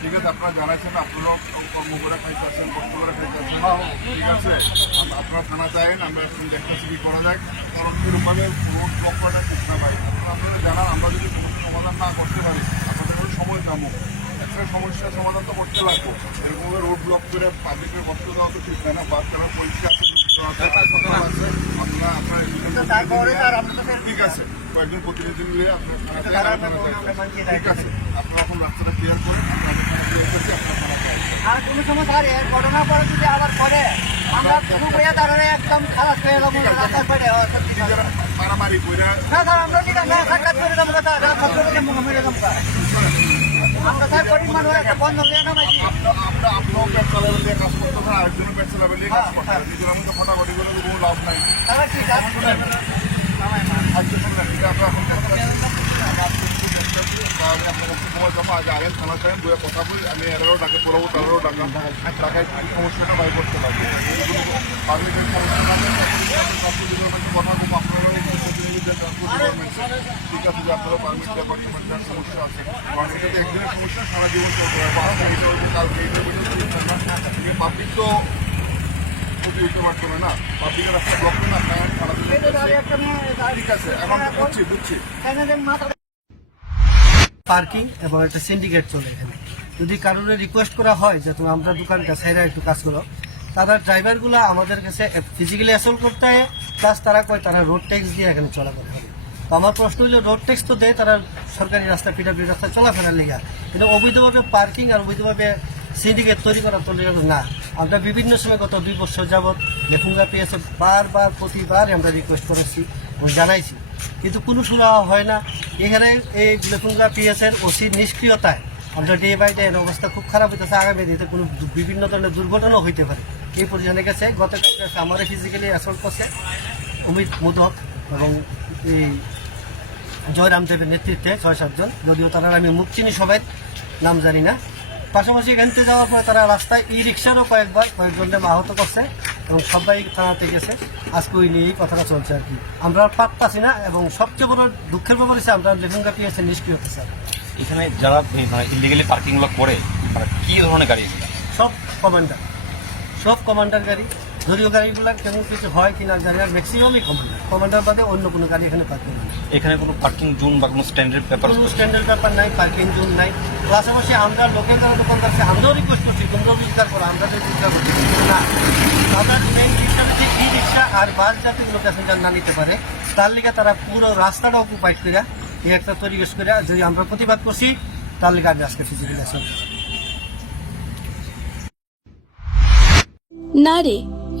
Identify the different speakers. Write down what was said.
Speaker 1: ঠিক আছে আপনারা জানাচ্ছেন আপনারা কর্ম করে খাইতেছেন কষ্ট করে খাইতেছেন। ঠিক আছে আপ- আপনারা থানা চাইন আমরা দেখতেছি কি করা যায়। কারণ এরকমভাবে রোড ব্লক করাটা ঠিক না ভাই। আপনারা জানান আমরা যদি সমাধান না করতে পারি আপনাদের সময় কামো একটা সমস্যার সমাধান তো করতে লাগবো। এরকমভাবে রোড ব্লক করে পাবলিকের কষ্ট দেওয়া তো ঠিক না বা তারা পরীক্ষা আপনারা আপনারা
Speaker 2: তারপরে
Speaker 1: ঠিক আছে কয়েকজন প্রতিনিধি মিলে আপনার ঠিক আছে আপনারা এখন রাস্তাটা ক্লিয়ার করেন আপনার
Speaker 2: আর কোনো সময় স্যার এর ঘটনা পরে যদি আবার পড়ে আমরা শুরু করে দাঁড়ানো একদম খারাপ হয়ে যাব রাস্তায় পড়ে
Speaker 1: মারামারি করে
Speaker 2: না স্যার আমরা ঠিক আছে সাক্ষাৎ করে দেবো স্যার রাস্তা করে দেবো মেরে দেবো স্যার আমরা স্যার গরিব মানুষ একটা বন্ধ হয়ে না ভাই।
Speaker 1: আমরা দিয়ে কাজ করতে হবে নিজের মধ্যে ফটাফটি করে কোনো লাভ নাই। আজকে শুনলেন এটা আপনার এখন তাহলে আপনার কাছে সময় জমা আগে আগে থানা চাইন দুয়ে কথা বলি আমি এগারো টাকা পুরো তেরো টাকা টাকায় কি সমস্যাটা বাই করতে পারব পাবলিকের কথা খুব আপনারা ঠিক আছে যে আপনারা পারমিট ডিপার্টমেন্টের সমস্যা আছে। কারণ এটা তো একদিনের সমস্যা সারা জীবন চলতে হবে কালকে পাবলিক তো ক্ষতি হইতে না না। পাবলিকের রাস্তা ব্লক না ঠিক আছে এখন বুঝছি বুঝছি।
Speaker 2: পার্কিং এবং একটা সিন্ডিকেট চলে এখানে। যদি কারোর রিকোয়েস্ট করা হয় যে তুমি আমরা দোকানটা সাইডে একটু কাজ করো তারা ড্রাইভারগুলো আমাদের কাছে ফিজিক্যালি অ্যাসল করতে হয় প্লাস তারা কয় তারা রোড ট্যাক্স দিয়ে এখানে চলাফেরা হবে তো আমার প্রশ্ন হলো রোড ট্যাক্স তো দেয় তারা সরকারি রাস্তা পিডাব্লিউ রাস্তা চলাফেরার লেগে। কিন্তু অবৈধভাবে পার্কিং আর অবৈধভাবে সিন্ডিকেট তৈরি করা তো না। আমরা বিভিন্ন সময় গত দুই বছর যাবৎ লেখুঙ্গা পেয়েছে, বারবার প্রতিবার আমরা রিকোয়েস্ট করেছি এবং জানাইছি। কিন্তু কোনো সুরা হয় না। এখানে এই লেখুঙ্গা পিএসের ওসি নিষ্ক্রিয়তায়। আমরা ডে বাই ডে অবস্থা খুব খারাপ হইতেছে। আগামী দিনে কোনো বিভিন্ন ধরনের দুর্ঘটনাও হইতে পারে। এই পর্যন্ত গেছে। গতকালকে আমারে ফিজিক্যালি অ্যাসল্ট করছে অমিত মোদক এবং এই জয়রাম দেবের নেতৃত্বে ছয় সাতজন যদিও তারা আমি মুখ চিনি সবাই, নাম জানি না। পাশাপাশি এখান যাওয়ার পরে তারা রাস্তায় ই রিক্সারও কয়েকবার কয়েকজনকে আহত করছে এবং সবাই থানাতে গেছে। আজকে ওই নিয়েই কথাটা চলছে আর কি। আমরা আর পাচ্ছি না এবং সবচেয়ে বড় দুঃখের ব্যাপার হচ্ছে আমরা লেখুঙ্গা আছে নিষ্ক্রিয় হচ্ছে স্যার
Speaker 3: এখানে যারা ইলিগালি পার্কিংগুলো পার্কিংগুলো করে কি ধরনের গাড়ি
Speaker 2: সব কমান্ডার সব কমান্ডার গাড়ি। যদিও গাড়িগুলো কেমন কিছু হয় কিনা জানি না ম্যাক্সিমামই কমান্ডার কমান্ডার বাদে অন্য কোনো গাড়ি এখানে পার্কিং নেই
Speaker 3: এখানে কোনো পার্কিং জোন বা কোনো স্ট্যান্ডার্ড পেপার
Speaker 2: কোনো স্ট্যান্ডার্ড ব্যাপার নাই পার্কিং জোন নাই। পাশাপাশি আমরা লোকের যারা দোকানদার আছে আমরাও রিকোয়েস্ট করছি তোমরাও বিচার করো আমরা তো বিচার করছি। না তাদের মেইন রিক্সা যদি ই রিক্সা আর বাস যাতে কোনো প্যাসেঞ্জার না নিতে পারে। তার লিগে তারা পুরো রাস্তাটা অকুপাইড করে এই একটা পরিবেশ করে যদি আমরা প্রতিবাদ করছি তার লিগে আমি আজকে ফিজিক্যাল
Speaker 4: না রে